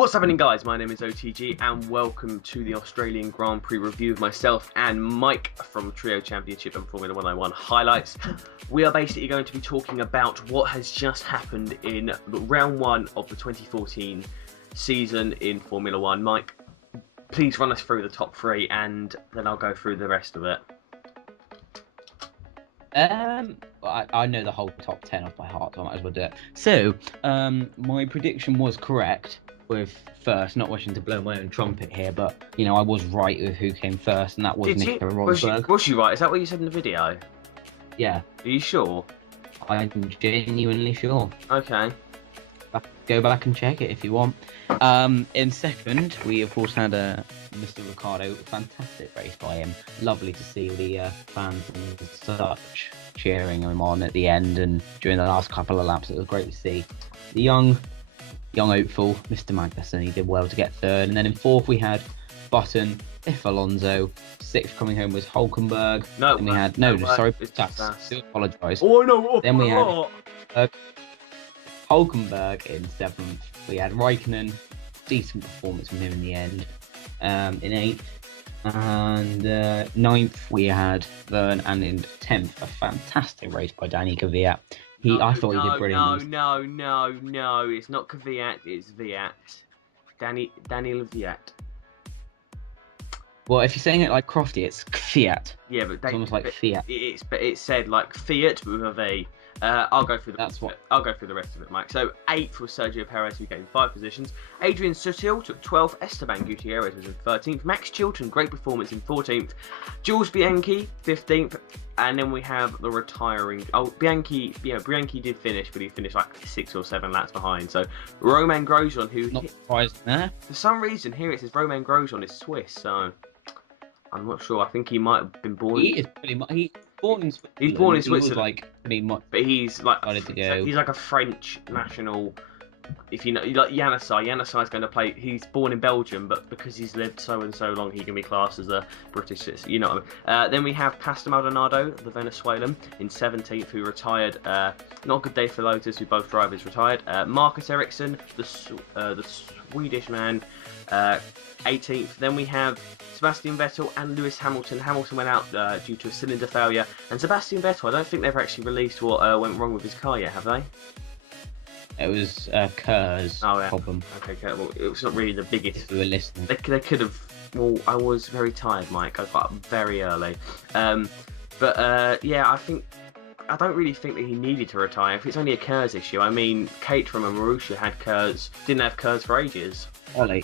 What's happening, guys? My name is OTG and welcome to the Australian Grand Prix review of myself and Mike from Trio Championship and Formula 101 highlights. We are basically going to be talking about what has just happened in round one of the 2014 season in Formula 1. Mike, please run us through the top three and then I'll go through the rest of it. I know the whole top 10 off by heart, so I might as well do it. So, my prediction was correct with first, not wishing to blow my own trumpet here, but, you know, I was right with who came first, and that was Nico Rosberg. Was you right? Is that what you said in the video? Yeah. Are you sure? I'm genuinely sure. Okay. Go back and check it if you want. In second, we of course had Mr. Ricciardo. Fantastic race by him. Lovely to see the fans and such cheering him on at the end and during the last couple of laps. It was great to see. The young hopeful, Mr. Magnussen. He did well to get third. And then in fourth we had Button, if Alonso. Sixth coming home was Hulkenberg. No, and we had sorry, I do apologise. Oh no! Then we had Hulkenberg in seventh. We had Raikkonen, decent performance from him in the end, in eighth. And ninth we had Verne, and in 10th, a fantastic race by Danny Kvyat. I thought he did brilliant. No, it's not Kvyat, it's Kvyat. Daniel Kvyat. Well, if you're saying it like Crofty, it's Fiat. Yeah, but it's almost like Fiat. It's said like Fiat with a V. I'll go through I'll go through the rest of it, Mike. So 8th was Sergio Perez, who gained 5 positions. Adrian Sutil took 12th. Esteban Gutierrez was in 13th. Max Chilton, great performance, in 14th. Jules Bianchi, 15th. And then we have the retiring. Oh, Bianchi did finish, but he finished like 6 or 7 laps behind. So Romain Grosjean, who not surprised there. For some reason here it says Romain Grosjean is Swiss, so I'm not sure. I think he might have been born. He is pretty much. He's born in Switzerland. He's born in Switzerland. Like pretty much. But he's like to go. He's like a French national. If you know, like Yannisai is going to play. He's born in Belgium, but because he's lived so and so long, he can be classed as a British citizen. You know what I mean? Then we have Pastor Maldonado, the Venezuelan, in 17th, who retired. Not a good day for Lotus, who both drivers retired. Marcus Ericsson, the Swedish man, 18th. Then we have Sebastian Vettel and Lewis Hamilton. Hamilton went out due to a cylinder failure, and Sebastian Vettel, I don't think they've actually released what went wrong with his car yet, have they? It was Kerr's problem. Okay, well, it was not really the biggest. If we were listening. They could have. Well, I was very tired, Mike. I got up very early. Yeah, I don't really think that he needed to retire. If it's only a Kerr's issue, I mean, Caterham and Marussia didn't have Kerr's for ages. Ollie.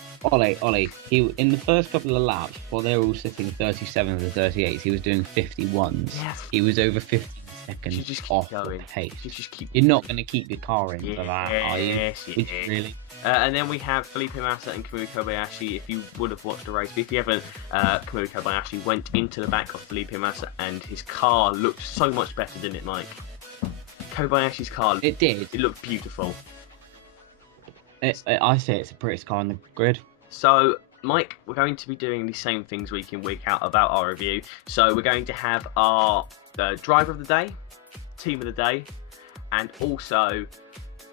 He in the first couple of laps, while they were all sitting 37s and 38s, he was doing 51s. Yes. He was over 15 seconds just off going. The pace. Just keep. You're not going to keep your car in for that, are you? Yes. Really? And then we have Felipe Massa and Kamui Kobayashi. If you would have watched the race, but if you haven't, Kamui Kobayashi went into the back of Felipe Massa, and his car looked so much better, didn't it, Mike? Kobayashi's car. It did. It looked beautiful. I say it's the prettiest car on the grid. So, Mike, we're going to be doing the same things week in, week out about our review. So we're going to have our driver of the day, team of the day, and also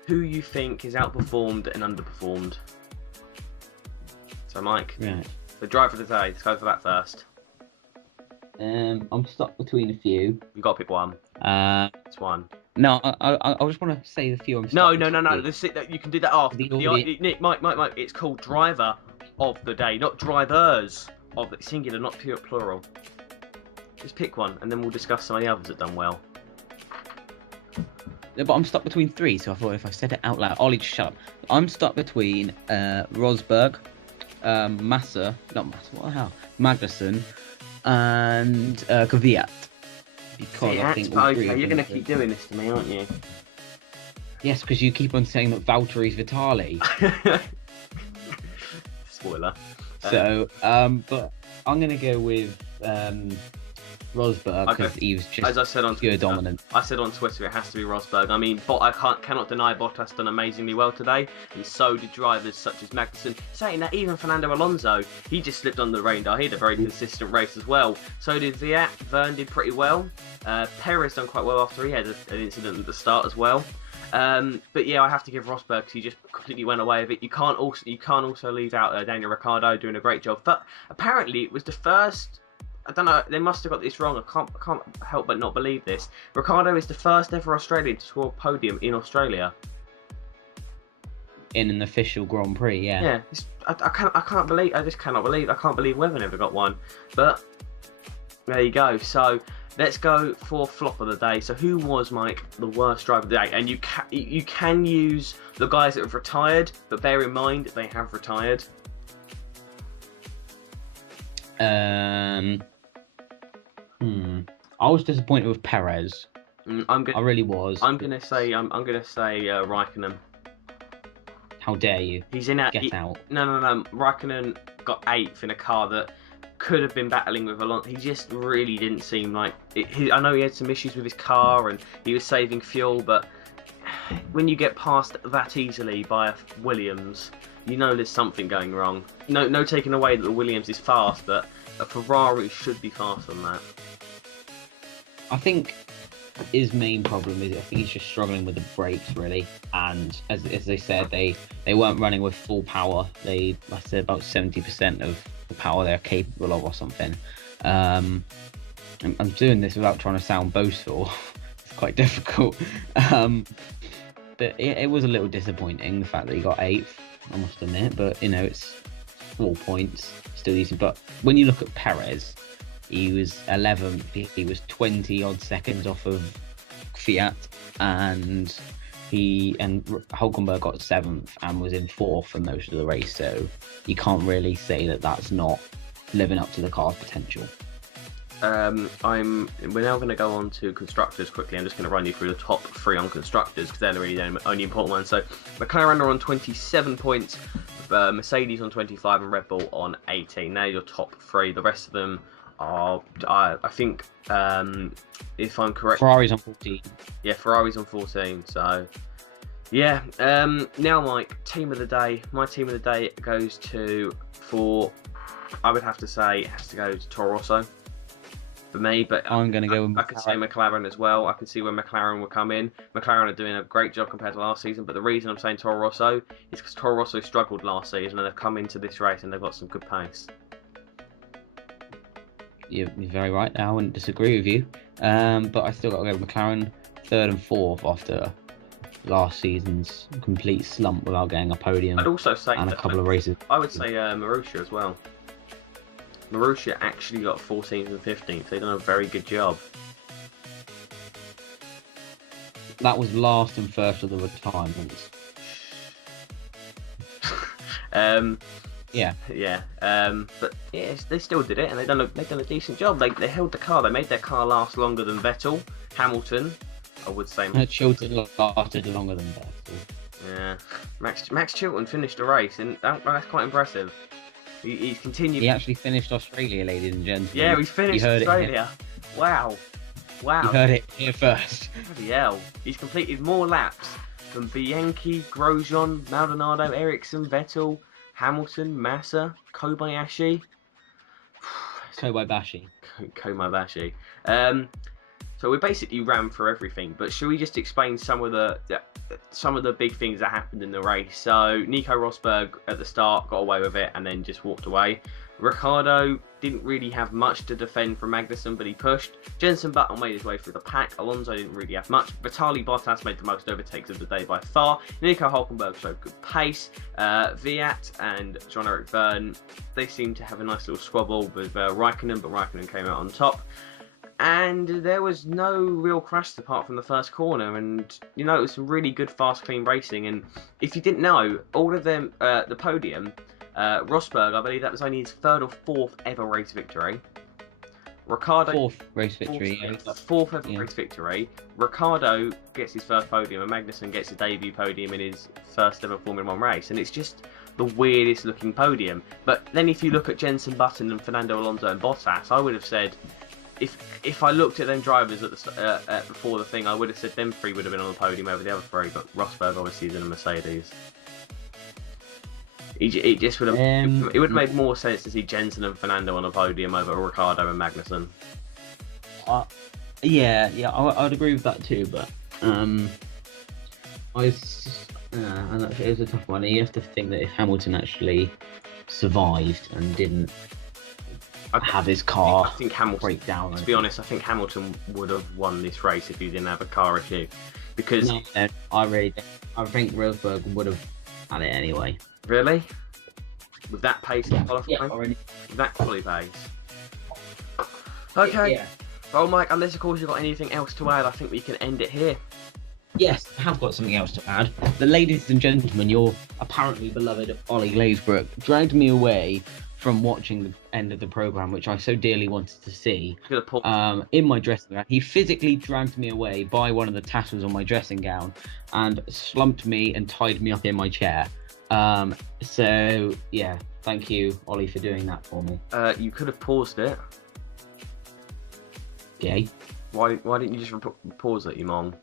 who you think has outperformed and underperformed. So, Mike, the driver of the day, let's go for that first. I'm stuck between a few. You've got to pick one. It's one. No, I just want to say the few I'm No. with. You can do that after. Nick, Mike, it's called driver of the day, not drivers of the singular, not pure plural. Just pick one, and then we'll discuss some of the others that done well. But I'm stuck between 3, so I thought if I said it out loud, Ollie, just shut up. I'm stuck between Rosberg, Magnussen, and Kvyat. Because I think okay, you're going to keep doing this to me, aren't you? Yes, because you keep on saying that Valtteri's Vitali. Spoiler. So, but I'm going to go with Rosberg because he was just as I said on pure Twitter, dominant. I said on Twitter it has to be Rosberg. I mean, I cannot deny Bottas done amazingly well today, and so did drivers such as Magnussen. Saying that, even Fernando Alonso, he just slipped on the radar. He had a very consistent race as well. So did Kvyat. Verne did pretty well. Perez done quite well after he had an incident at the start as well. But yeah, I have to give Rosberg because he just completely went away with it. You can't also leave out Daniel Ricciardo doing a great job. But apparently it was the first. I don't know. They must have got this wrong. I can't help but not believe this. Ricciardo is the first ever Australian to score a podium in Australia. In an official Grand Prix, yeah. Yeah, I can't believe. I just cannot believe. I can't believe Webber never got one. But there you go. So let's go for flop of the day. So who was, Mike, the worst driver of the day? And you can use the guys that have retired, but bear in mind they have retired. I was disappointed with Perez. I really was. I'm gonna say Raikkonen. How dare you? He's in out. Get out. No. Raikkonen got 8th in a car that could have been battling with Alonso. He just really didn't seem like it. I know he had some issues with his car and he was saving fuel, but when you get past that easily by a Williams, you know there's something going wrong. No taking away that the Williams is fast, but a Ferrari should be faster than that. I think his main problem is I think he's just struggling with the brakes really, and as they said, they weren't running with full power. I said about 70% of the power they're capable of or something. I'm doing this without trying to sound boastful. It's quite difficult, but it was a little disappointing the fact that he got 8th, I must admit. But it's 4 points, still decent. But when you look at Perez, he was 11th. He was 20 odd seconds off of Fiat, and Hulkenberg got 7th and was in 4th for most of the race. So you can't really say that that's not living up to the car's potential. We're now going to go on to constructors quickly. I'm just going to run you through the top 3 on constructors because they're really the only important ones. So McLaren are on 27 points, Mercedes on 25, and Red Bull on 18. Now your top 3. The rest of them are, I think, if I'm correct, Ferrari's on 14. Yeah, Ferrari's on 14. So yeah. Now, Mike, team of the day. My team of the day goes I would have to say it has to go to Toro Rosso for me, but I'm going to go with I could say McLaren as well. I could see where McLaren will come in. McLaren are doing a great job compared to last season, but the reason I'm saying Toro Rosso is because Toro Rosso struggled last season and they've come into this race and they've got some good pace. You're very right. I wouldn't disagree with you, but I still got to go with McLaren 3rd and 4th after last season's complete slump without getting a podium. I'd also say and a couple of races. I would say Marussia as well. Marussia actually got 14th and 15th. They've done a very good job. That was last and first of the retirements. Yeah. But yeah, they still did it, and they've done a decent job. They held the car. They made their car last longer than Vettel, Hamilton. I would say. Chilton lasted longer than Vettel. Yeah, Max Chilton finished the race, and that's quite impressive. He's continued. He actually finished Australia, ladies and gentlemen. Yeah, we finished Australia. Wow. You heard it here first. Bloody hell. He's completed more laps than Bianchi, Grosjean, Maldonado, Ericsson, Vettel, Hamilton, Massa, Kobayashi. Kobayashi. So we basically ran through everything, but should we just explain some of the big things that happened in the race? So Nico Rosberg at the start got away with it and then just walked away. Ricciardo didn't really have much to defend from Magnussen, but he pushed. Jenson Button made his way through the pack. Alonso didn't really have much. Vitaly Bottas made the most overtakes of the day by far. Nico Hulkenberg showed good pace. Viat and Jean-Eric Vergne, they seemed to have a nice little squabble with Raikkonen, but Raikkonen came out on top. And there was no real crashes apart from the first corner, and it was some really good, fast, clean racing. And if you didn't know, all of them, the podium, Rosberg, I believe that was only his 3rd or 4th ever race victory. Ricciardo, 4th race victory. 4th ever race victory. Ricciardo gets his first podium, and Magnussen gets a debut podium in his first ever Formula 1 race, and it's just the weirdest looking podium. But then if you look at Jenson Button and Fernando Alonso and Bottas, I would have said, if I looked at them drivers at before the thing, I would have said them 3 would have been on the podium over the other 3, but Rosberg obviously is in a Mercedes. It just would have it would have made more sense to see Jenson and Fernando on a podium over Ricciardo and Magnussen. Yeah, I would agree with that too, but And it was a tough one. You have to think that if Hamilton actually survived and didn't have his car I think Hamilton break down. To be honest, I think Hamilton would have won this race if he didn't have a car issue, because No, I really don't. I think Rosberg would have had it anyway. really, with that pace in qualifying, already. with that quality pace. Okay. Yeah. Well, Mike, unless of course you've got anything else to add, I think we can end it here. Yes, I have got something else to add. The ladies and gentlemen, your apparently beloved Ollie Glazebrook dragged me away from watching the end of the programme, which I so dearly wanted to see, in my dressing gown. He physically dragged me away by one of the tassels on my dressing gown and slumped me and tied me up in my chair. So, yeah, thank you, Ollie, for doing that for me. You could have paused it. Gay. Why didn't you just pause it, you mong?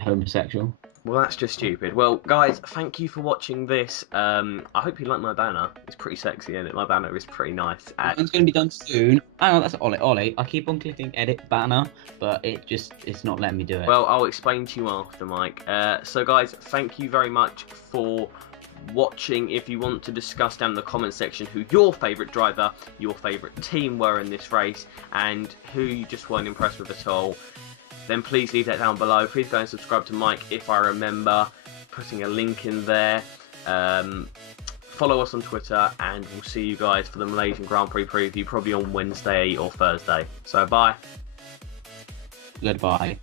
Homosexual. Well, that's just stupid. Well, guys, thank you for watching this. I hope you like my banner. It's pretty sexy, isn't it? My banner is pretty nice. It's going to be done soon. Oh, that's Ollie. I keep on clicking edit banner, but it's not letting me do it. Well, I'll explain to you after, Mike. So, guys, thank you very much for watching. If you want to discuss down in the comment section who your favourite driver, your favourite team were in this race, and who you just weren't impressed with at all, then please leave that down below. Please go and subscribe to Mike if I remember putting a link in there. Follow us on Twitter, and we'll see you guys for the Malaysian Grand Prix preview probably on Wednesday or Thursday. So bye. Goodbye.